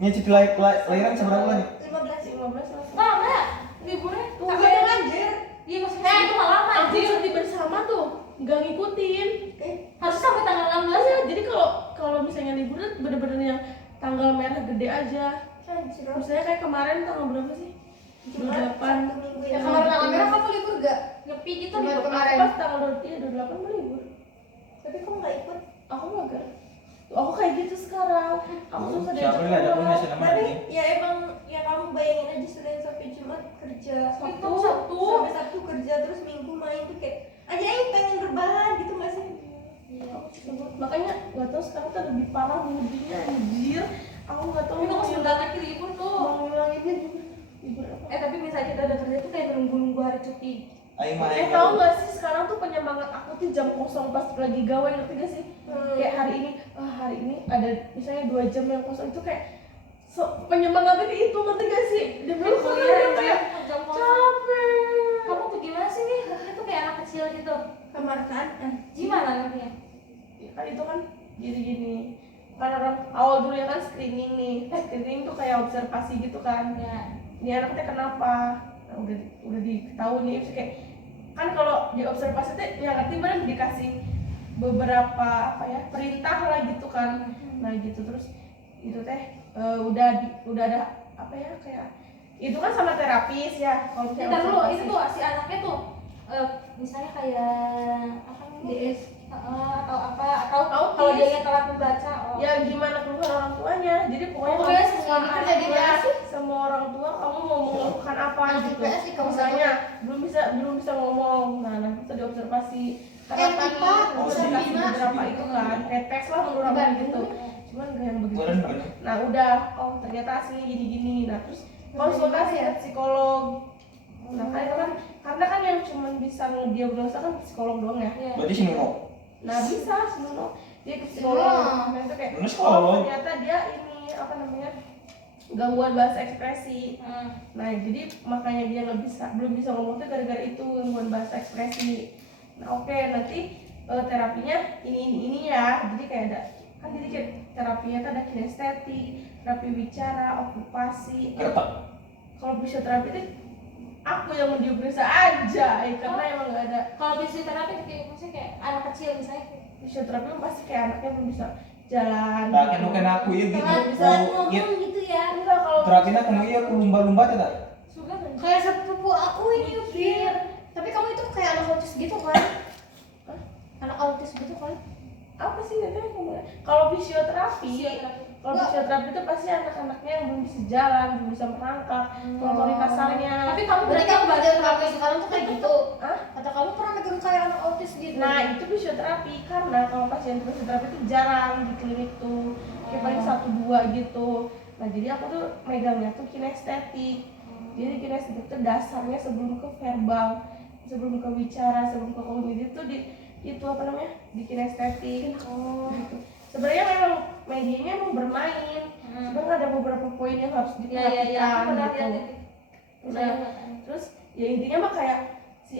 Ini cuti lahiran seberapa bulan ya? 15. 15 langsung. Lama ya? Liburnya? Tapi yang anjir. Iya maksudnya itu malah lama Aku anjir. cuti bersama tuh nggak ngikutin. Harus sampai tanggal 16 Iya, ya? jadi kalau misalnya liburan bener-bener yang tanggal merah gede aja. Anjir. Misalnya kayak kemarin tanggal berapa sih? Jumat 28. Sabtu Minggu Ya kemarin tanggal merah kamu libur gak? Nyepi gitu Jumat libur. kemarin. Pas tanggal 28 mau libur. Tapi kamu nggak ikut. Aku mager. Aku kayak gitu sekarang. Aku susah diajak Siapa ada punya keluar. selama Tapi ini? ya emang ya kamu bayangin aja Senin sampai Jumat kerja. Sabtu, Sabtu. Sampai Sabtu kerja terus Minggu main tuh kayak aja yang pengen rebahan gitu nggak sih? Iya, aku susah banget. Makanya nggak tahu sekarang tuh lebih parah mudinya anjir. Aku nggak tahu Tapi kamu sebentar lagi libur tuh. mau ngilanginnya juga. Libur apa? Tapi misalnya kita udah kerja tuh kayak nunggu-nunggu hari cuti. Aing mah aing. Tahu nggak sih sekarang tuh penyemangat aku tuh jam kosong pas lagi gawe, ngerti gak sih? Kayak hari ini ada misalnya 2 jam yang kosong itu kayak penyemangatnya di itu, ngerti gak sih? Demi kuliah yang kayak jam kosong. capek. Kamu tuh gimana sih nih? Itu tuh kayak anak kecil gitu. Kamar kan? Gimana anaknya? Ya kan itu kan gini-gini. Kan orang awal dulu ya kan screening nih. Screening tuh kayak observasi gitu kan. Ya. Ini anaknya kenapa? Nah, udah diketahui nih terus kayak kan kalau di observasi tuh yang ngerti bener dikasih beberapa apa ya perintah lah gitu kan. Nah gitu terus itu teh udah ada apa ya kayak itu kan sama terapis ya kalau Kita dulu itu tuh si anaknya tuh misalnya kayak apa namanya DS atau apa atau kalau dia yang telat membaca ya gimana keluhan orang tuanya, jadi pokoknya Pokoknya kamu semua sama kerja di anaknya, PS sih. semua orang tua kamu mau melakukan apa Anak gitu. IPS sih kamu Misalnya belum bisa ngomong, nah nanti itu diobservasi karena Kayak kan IPA, bisa bisa dikasih bina. beberapa itu kan kayak teks lah menurut aku Bukan. gitu, cuman gak yang begitu. Keren kan? Nah udah, oh ternyata asli gini-gini, nah terus konsultasi ke psikolog. Nah kan itu kan karena kan yang cuman bisa ngediagnosa kan psikolog doang ya. Berarti si Nuno. Nah bisa sebenarnya dia ke psikolog, nah itu kayak Bener, psikolog. oh ternyata dia ini apa namanya gangguan bahasa ekspresi. Nah jadi makanya dia belum bisa ngomong tuh gara-gara itu gangguan bahasa ekspresi. Nah oke, nanti terapinya ini ya, jadi kayak ada kan jadi kayak terapinya tuh ada kinestetik, terapi bicara, okupasi. Kertek. Kalau fisioterapi itu aku yang mendiagnosa aja, karena emang nggak ada. kalau fisioterapi kayak maksudnya kayak anak kecil misalnya Fisioterapi kan pasti kayak anaknya belum bisa jalan. Nah, kan aku ya gitu. telat Oh, iya. ngomong gitu ya Enggak kalau Terapinya kamu iya aku lumba-lumba tidak? suka kan Kayak sepupu aku ini Upir. Tapi kamu itu kayak anak autis gitu kan? Hah? Anak autis gitu kan? apa sih nggak tahu kalau fisioterapi kalau Nggak. fisioterapi itu pasti anak-anaknya yang belum bisa jalan, belum bisa merangkak, motorik kasarnya. tapi kamu Berarti kamu belajar terapi sekarang tuh kayak gitu. Hah? Kata kamu pernah megang kayak anak autis gitu. Nah itu fisioterapi karena kalau pasien fisioterapi itu jarang di klinik tuh, kayak paling 1-2 gitu. Nah jadi aku tuh megangnya tuh kinestetik. Jadi kinestetik itu dasarnya sebelum ke verbal, sebelum ke bicara, sebelum ke kognitif tuh itu apa namanya di kinestetik. Gitu. Sebenarnya memang medianya emang bermain, cuma ada beberapa poin yang harus diperhatikan aku pernah gitu. lihat itu. Nah, terus ya intinya mah kayak si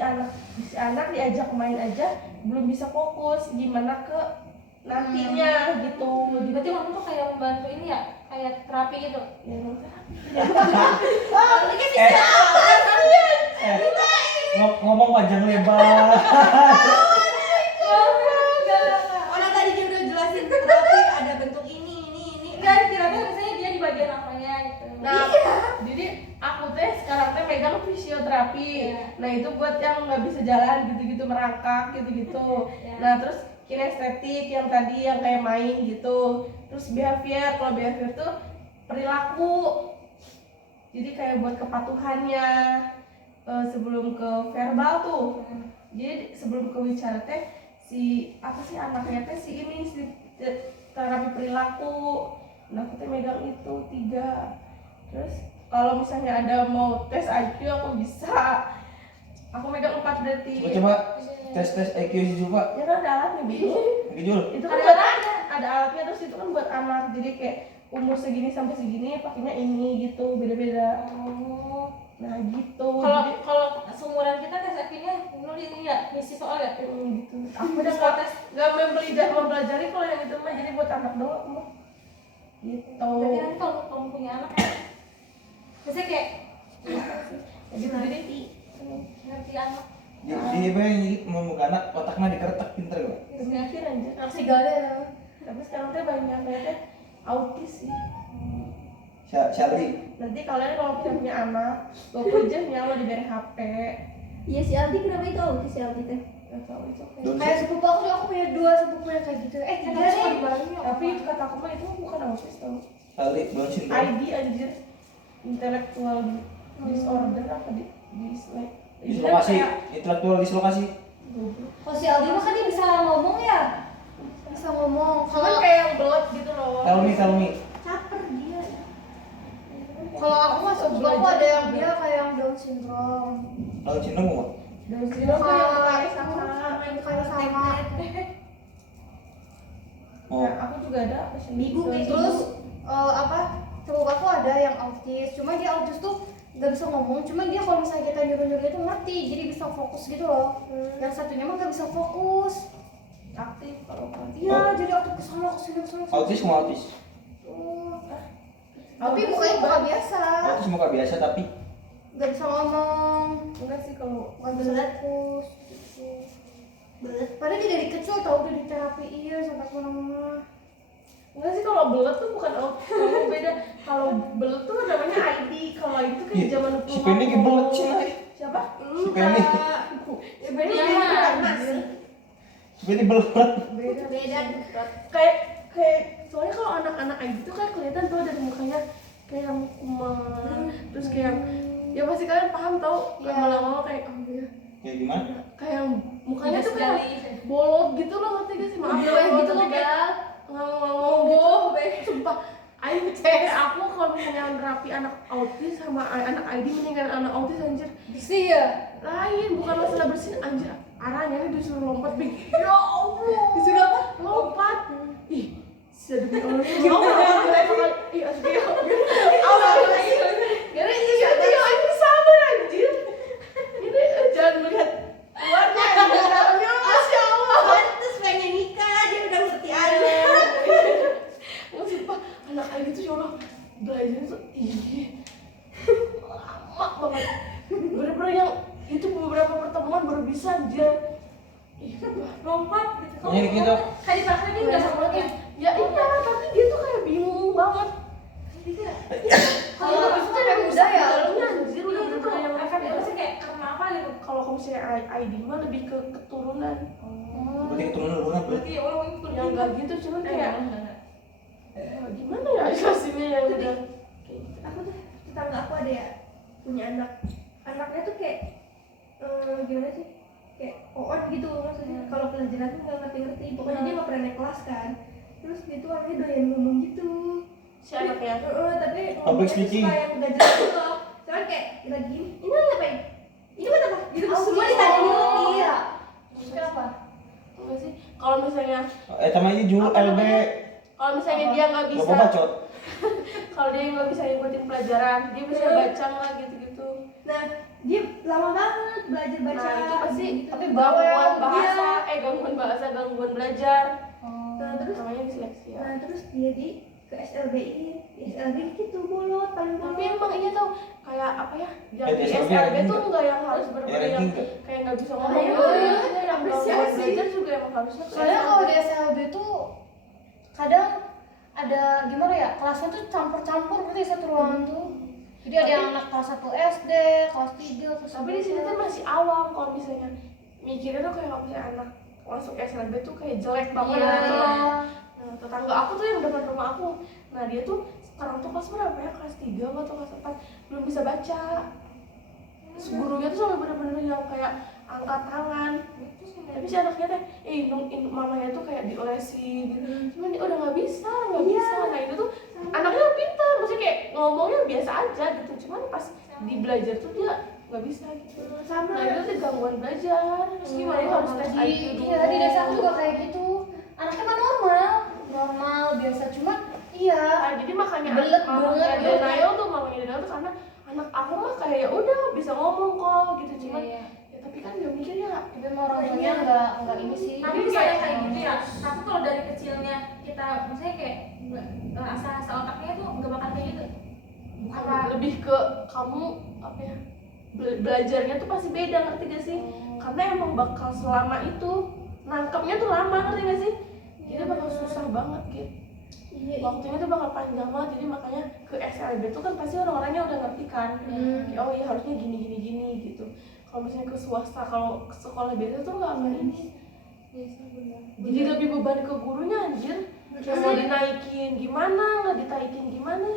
anak diajak main aja belum bisa fokus, gimana ke nantinya gitu. Jadi berarti kamu tuh kayak membantu ini ya kayak terapi gitu ya emang terapi. Ngomong panjang lebar. Orang tadi dia udah jelasin terapi ada bentuk ini. enggak kira-kira misalnya dia di bagian apanya gitu Nah, jadi aku teh sekarang teh megang fisioterapi. Iya. Nah, itu buat yang nggak bisa jalan gitu-gitu merangkak gitu-gitu. Iya. Nah, terus kinestetik yang tadi yang kayak main gitu. Terus behavior, kalau behavior tuh perilaku. Jadi kayak buat kepatuhannya sebelum ke verbal tuh. Jadi sebelum ke bicara teh si apa sih anaknya teh si ini si terapi perilaku. Nah, aku teh megang itu 3. Terus kalau misalnya ada mau tes IQ aku bisa. Aku megang 4 berarti. Coba tes IQ sih coba. Ya kan ada alatnya gitu. Gijul. Itu kan buat ada alatnya, terus itu kan buat anak. Jadi kayak umur segini sampai segini pakainya ini gitu, beda-beda. Nah, gitu. kalau seumuran kita tes IQ-nya dulu ini ya ngisi soal ya Gitu. Aku udah nggak mempelajari kalau yang itu mah, jadi buat anak doang aku mah. Gitu. berarti nanti kalau kamu punya anak ya biasanya kayak Ya gitu jadi ngerti anak Di apa yang mau anak otaknya dikeretak pinter gak? mikir aja. Anak serigala. Tapi sekarang teh banyak kayaknya autis sih. Shaldi. Nanti kalian kalau punya anak, bawa aja nyala di bawah HP. Iya si Aldi kenapa itu autis si Aldi teh? Gak tahu itu kayak. Down Kayak sepupu aku juga, aku punya 2 sepupu yang kayak gitu. 3 deh. Tapi kata aku mah itu bukan autis tau. Shaldi Down syndrome. ID anjir. Intellectual disorder apa Dislokasi, intelektual dislokasi. Goblok. Kalau si Aldi mah kan dia bisa ngomong ya. Bisa ngomong. Cuman Kalau kayak yang belet gitu loh. Tell me. Caper dia. kalau aku mah sepupu aku ada yang dia kayak yang Down syndrome. Down syndrome apa? Dari sini tuh yang kali sama. Kayak sama. Oh. Nah, aku juga ada apa sih? Ibu kayak Terus apa? Sepupu aku ada yang autis. Cuma dia autis tuh nggak bisa ngomong. Cuma dia kalau misalnya kita nyuruh-nyuruh itu ngerti. Jadi bisa fokus gitu loh. Yang satunya mah nggak bisa fokus. aktif kalau kan. Iya, jadi aku kesana kesini kesana. Autis sama autis. Tapi mukanya muka biasa. Autis muka biasa tapi Nggak bisa ngomong. Enggak sih kalau Nggak bisa fokus. Gitu. belet. Padahal dia dari kecil tau udah diterapiin sampai kemana-mana. Enggak sih, kalau belet tuh bukan autisme, beda. Kalau belet tuh namanya ID. Kalau itu kan zaman Si Penny gebelet sih lah. siapa? Si Penny. Ya beda Iya, ya, masih. Si Penny belet. Beda. kayak soalnya kalau anak-anak ID tuh kan kelihatan tuh dari mukanya kayak yang kumat, terus kayak ya pasti kalian paham tau, Iya. lama-lama kayak ya, Kayak gimana? kayak yang mukanya Tidak tuh kayak sekali. bolot gitu loh, ngerti gak sih? Maaf ya, Boleh gitu tapi loh, kayak Bel. ngomong gitu, sumpah. Aku kalau misalnya nerapi anak autis sama anak ID mendingan anak autis anjir. Bersih ya? Lain, bukan masalah bersin anjir. Arahnya nih disuruh lompat bikin. Ya Allah. Disuruh apa? Lompat. Ih, sedemi Allah. Ih, asli ya. Allah. Gara Iya, ini sabar anjir. Ini jangan melihat luarnya, dalamnya Masya Allah. Pantes pengen nikah, dia udah ngerti aja. Sumpah, anak ID tuh ya Allah, belajarnya tuh lama banget. Bener-bener yang itu beberapa pertemuan baru bisa anjir. Ih, sumpah. lompat gitu. Ini gitu. Kayak dipaksa dia nggak sama dia. Ya iya, tapi dia tuh kayak bingung banget. Kalau habis itu kayak muda ya. Dalamnya anjir udah Itu tuh bener-bener yang efek itu sih kayak karena apa gitu. kalau misalnya ID mah lebih ke keturunan. Berarti keturunan lu kan berarti. Berarti orang itu Yang enggak gitu, cuman kayak enggak. gimana ya jelasinnya yang udah kayak gitu. Aku tuh tetangga aku ada ya punya anak. Anaknya tuh kayak gimana sih? Kayak on gitu maksudnya. Kalau pelajaran tuh nggak ngerti-ngerti. Pokoknya dia nggak pernah naik kelas kan. Terus dia tuh orangnya doyan ngomong gitu. Si anaknya Tapi Public ngomongnya tuh speaking. suka yang nggak jelas gitu loh. Soalnya kayak lagi gini, ini lagi ngapain? Ini buat apa? Gitu semua ditanya ngerti ya. Kenapa? enggak sih, kalau misalnya Sama ini Jul LB. kalau misalnya dia nggak bisa, Bapak bacot. kalau dia nggak bisa ngikutin pelajaran, dia bisa baca nggak gitu-gitu. Nah, dia lama banget belajar baca. Nah itu pasti gitu. tapi bawel gangguan bahasa, dia. gangguan bahasa, gangguan belajar. Nah, terus Namanya disleksi ya. Nah terus dia ke SLBI, SLBI gitu bolot, paling bolot. Tapi emang ini tuh kayak apa ya? Yang di SLB SLB ranking tuh nggak? nggak yang harus berbeda yang ranking nggak? kayak nggak bisa ngomong. Ayo, Yang gangguan apresiasi. belajar juga emang harusnya. ke Soalnya SLB. kalau di SLB tuh kadang ada gimana ya, kelasnya tuh campur-campur berarti satu ruangan tuh. Jadi ada yang anak kelas 1 SD, kelas 3, kelas Tapi di sini tuh masih awam kalau misalnya mikirnya tuh kayak kalau misalnya anak masuk SLB tuh kayak jelek banget Iya. gitu. Nah, tetangga aku tuh yang depan rumah aku, nah dia tuh sekarang tuh kelas berapa ya? Kelas 3 atau kelas 4 belum bisa baca. Terus gurunya tuh sampai bener-bener yang kayak angkat tangan. Tapi si anaknya teh, mamanya tuh kayak dilesi gitu. Cuman dia udah nggak bisa. Nah itu tuh anaknya pintar, maksudnya kayak ngomongnya biasa aja gitu. Cuman pas di belajar tuh dia nggak bisa gitu. Sama. Nah itu tuh gangguan belajar. Terus gimana Iya, harus tes IQ dulu. Iya, di desa aku juga kayak gitu. Anaknya mah normal biasa, cuman iya. Nah, jadi makanya Belet mamanya banget, denial tuh karena anak aku mah kayak ya udah bisa ngomong kok gitu, cuman Iya. ya tapi kan dia mikir ya Tapi emang orang tuanya nggak ini sih. Tapi misalnya kayak gitu ya, tapi kalau dari kecilnya kita misalnya kayak asal otaknya tuh nggak bakal kayak gitu. apa lebih ke kamu apa ya belajarnya tuh pasti beda, ngerti gak sih? Karena emang bakal selama itu nangkepnya tuh lama, ngerti gak sih? Jadi bakal susah banget gitu. Iya. Waktunya tuh bakal panjang banget, jadi makanya ke SLB tuh kan pasti orang-orangnya udah ngerti kan. Kayak, oh iya harusnya gini gitu. Kalau misalnya ke swasta, kalau ke sekolah biasa tuh nggak ini. Jadi lebih beban ke gurunya anjir. Kayak mau dinaikin gimana, nggak ditaikin gimana.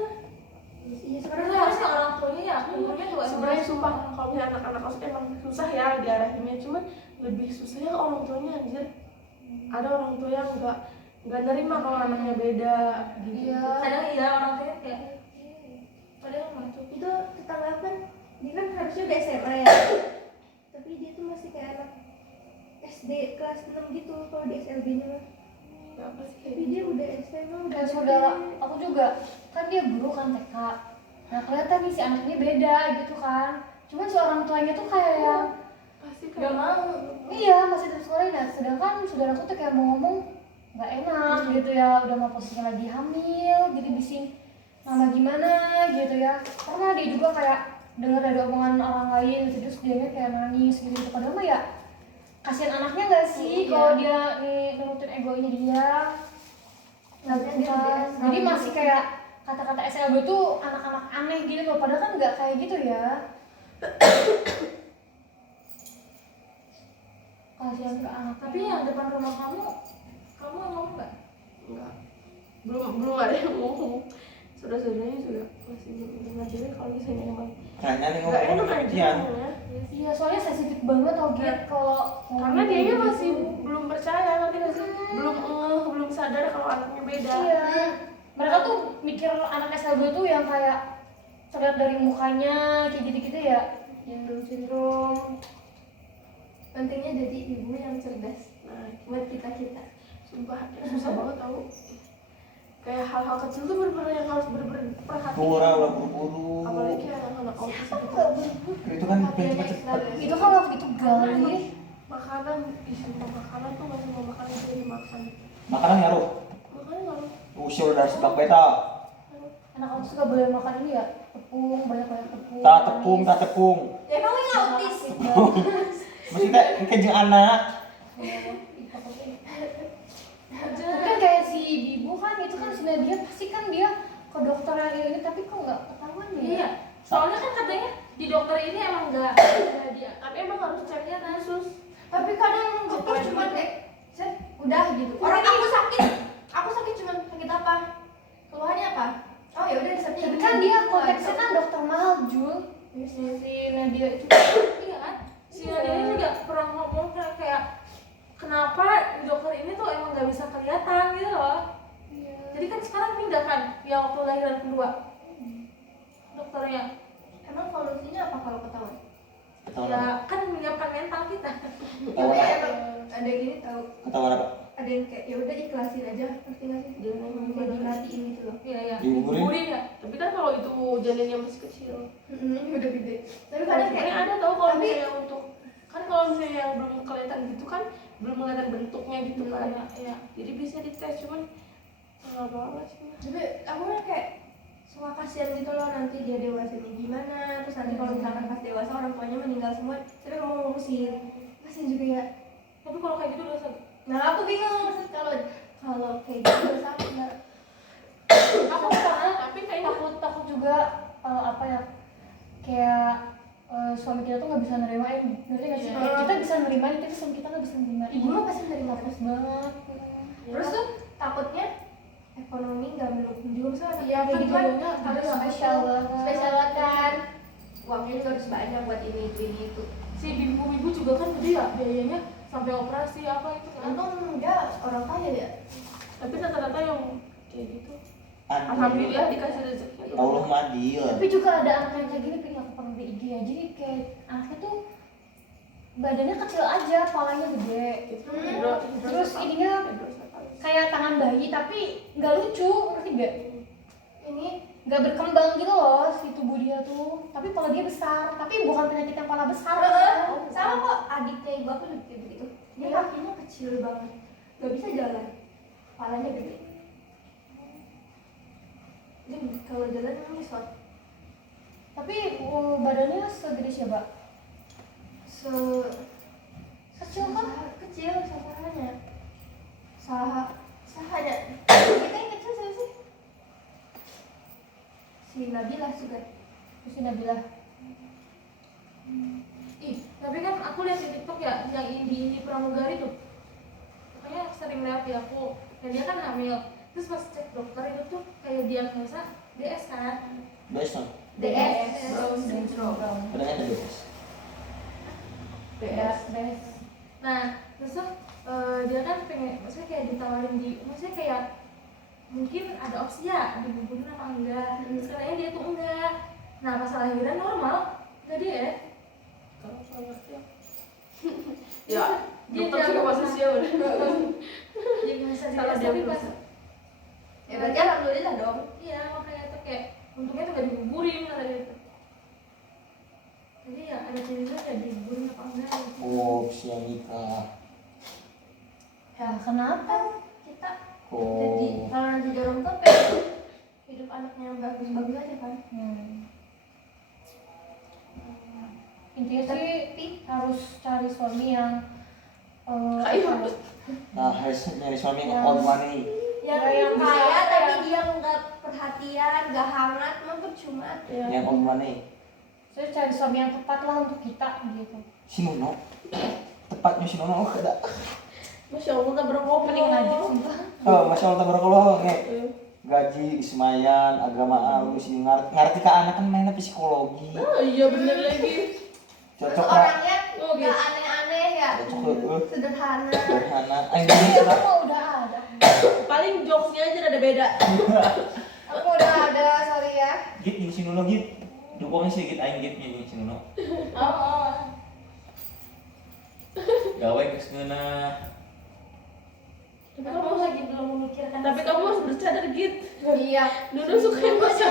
Iya Sebenarnya sekarang harusnya orang tuanya ya, umurnya tuh Sebenarnya sumpah kalau misalnya anak-anak maksudnya emang susah ya diarahinnya, cuman lebih susahnya orang tuanya anjir. Ada orang tua yang nggak nerima kalau anaknya beda gitu. Iya. kadang iya orang tuanya kayak padahal mah tuh itu tetangga aku kan dia kan harusnya udah SMA ya. Tapi dia tuh masih kayak anak SD kelas 6 gitu kalau di SLB-nya mah. Ya, apa sih kayak Tapi dia udah SMA udah Dan saudara aku juga kan dia guru kan TK. Nah kelihatan nih si anaknya beda gitu kan. Cuman si orang tuanya tuh kayak yang pasti nggak kayak mau. Iya masih terus sekolah. Nah sedangkan saudaraku tuh kayak mau ngomong nggak enak gitu ya. Udah mau posisinya lagi hamil, jadi bising. Nama gimana gitu ya. Karena dia juga kayak dengar ada omongan orang lain gitu, terus dia kayak nangis gitu. Padahal mah ya kasihan anaknya nggak sih kalau dia nih nurutin egonya dia nggak kan. Jadi masih kayak kata-kata SLB tuh anak-anak aneh gitu loh, padahal kan nggak kayak gitu ya. Kasihan ke anak. Tapi yang depan rumah kamu ngomong nggak? Enggak, belum ada yang ngomong. Saudara-saudaranya juga masih belum ngajarin kalau misalnya emang Kayaknya nih nggak enak ngomong aja ya. ya. Iya, soalnya sensitif banget tau Git kalau Karena dianya masih belum percaya, ngerti nggak sih? Belum sadar kalau anaknya beda. Iya. Mereka tuh mikir anak SLB tuh yang kayak terlihat dari mukanya kayak gitu-gitu ya. Sindrom. Pentingnya jadi ibu yang cerdas. Nah, Buat kita. sumpah susah banget tau. Kayak hal-hal kecil tuh bener-bener yang harus bener-bener perhatian. Pura udah buru-buru. Apalagi anak-anak autis Siapa gitu. nggak buru-buru? Itu kan cepet-cepet. Itu kan waktu itu gali. Makanan, semua makanan tuh nggak semua makanan itu dimakan. Makanan ngaruh. Makanan nggak Usia udah sebab beta. Anak kamu suka boleh makan ini ya? Tepung, banyak-banyak tepung. Tak tepung. Ya emang ini autis. Maksudnya kejeng anak. Kan kayak si Bibu kan itu kan si Nadia pasti kan dia ke dokter yang ini tapi kok nggak ketahuan ya? Iya. Soalnya kan katanya di dokter ini emang nggak dia. Tapi emang harus ceknya khusus. Tapi kadang dokter cuma set udah gitu. Orang aku sakit cuma sakit apa? Keluhannya apa? Oh ya udah resepnya. Tapi kan dia konteksnya kan dokter mahal Jul. Si Nadia itu. Iya kan? Si Nadia ini juga pernah ngomong kayak kenapa di dokter ini tuh emang nggak bisa kelihatan gitu loh. Iya. Jadi kan sekarang pindah kan yang waktu lahiran kedua dokternya. Emang solusinya apa kalau ketahuan? Ketahuan Ya apa? kan menyiapkan mental kita. Ketahuan Ya apa? emang ada gini tahu. Ketahuan apa? Ada yang kayak ya udah ikhlasin aja, ngerti nggak sih? Jangan kayak dimatiin gitu loh. Iya iya. Diuburin? Diuburin ya. Tapi kan kalau itu janinnya masih kecil. Ini udah gede. Tapi kadang Kadang kayak ada tau kalau tapi- misalnya untuk kan kalau misalnya yang belum kelihatan gitu kan belum kelihatan bentuknya gitu kan. Iya iya. Jadi bisa dites cuman nggak banget sih. tapi aku kan kayak suka kasihan gitu loh nanti dia dewasanya gimana, terus nanti kalau misalkan pas dewasa orang tuanya meninggal semua, tapi kamu mau ngurusin, kasihan juga ya. Tapi kalau kayak gitu dosa. Nah aku bingung maksud kalau kayak gitu dosa apa enggak? Aku karena Tapi kayaknya takut juga apa ya kayak suami kita tuh nggak bisa nerimain, ngerti nggak sih? Iya. Kayak kita bisa nerimain tapi suami kita nggak bisa nerimain. Ibu mah pasti nerima Terus banget. Terus tuh takutnya ekonomi nggak mendukung juga, misalnya Iya, kayak gitu kan videonya harus spesial banget. spesial banget kan, uangnya juga harus banyak buat ini itu. Si bibu-bibu juga kan gede ya biayanya sampai operasi apa itu kan. Untung dia orang kaya ya. tapi rata-rata yang kayak gitu Aduh. alhamdulillah dikasih rezeki. Allah madil. Tapi juga ada anak yang kayak gini pengen aku pernah di IG ya. Jadi kayak anaknya tuh badannya kecil aja, palanya gede. Terus ininya kayak tangan bayi tapi nggak lucu, ngerti nggak? Ini nggak berkembang gitu loh si tubuh dia tuh. Tapi pala dia besar, tapi bukan penyakit yang pala besar. Sama kok adiknya ibu aku juga kayak begitu. Dia Iya. kakinya kecil banget, nggak bisa jalan, palanya gede. Dia kalau jalan nyesot. Tapi badannya segede siapa? Kecil kan? Kecil sahanya. Sahanya. Kita yang kecil siapa sih? Si Nabila juga. Terus Nabila. Ih, tapi kan aku lihat di TikTok ya yang ini pramugari tuh. Makanya sering lihat ya aku. Dan dia kan hamil. Terus pas cek dokter itu tuh kayak diagnosa DS kan. Besok. DS. Down syndrome. Kadang ada DS. Best. Nah, terus tuh dia kan pengen, maksudnya kayak ditawarin maksudnya kayak mungkin ada opsi ya digugurin apa enggak. Terus katanya dia tuh enggak. Nah, pas lahiran normal, enggak dia ya. Kalau saya ngerti ya Dia dokter juga masih diagnosa. siapa Dia bisa salah DS tapi pas diagnosa. Ya berarti alhamdulillah dong. iya makanya tuh kayak untungnya tuh gak digugurin kata dia tuh. Jadi ya ada cerita ya digugurin apa enggak gitu. Oh, siang nikah. Ya kenapa kita Oh. jadi kalau nanti jadi orang tua pengen hidup anaknya yang bagus-bagus aja kan. Intinya sih harus cari suami yang Kayak Nah, harus nyari suami yang old money. yang bisa kaya apa tapi ya? dia nggak perhatian, nggak hangat, mah percuma. ya. Yang old money. Saya cari suami yang tepat lah untuk kita gitu. Si Nuno. Tepatnya si Nuno ada. Masya Allah tak berbohong. Mending ngaji sumpah. Oh, Masya Allah tabarakallah. Nih. Gaji, semayan, agama halus, ngerti ke anak kan mainnya psikologi. Oh iya bener lagi. Terus Cocok lah. orangnya Oh, nggak gitu. aneh-aneh ya, Cocok sederhana. sederhana. Iya, aku mah udah ada. Paling jokesnya aja ada beda. Aku udah ada, sorry ya. Git ini si Nuno git. Dukungnya sih git aing git ini si Nuno. Oh. Gawe geus ngeuna. Tapi Aku kamu lagi belum memikirkan. tapi kamu harus bercadar gitu. Iya. Dulu suka yang macam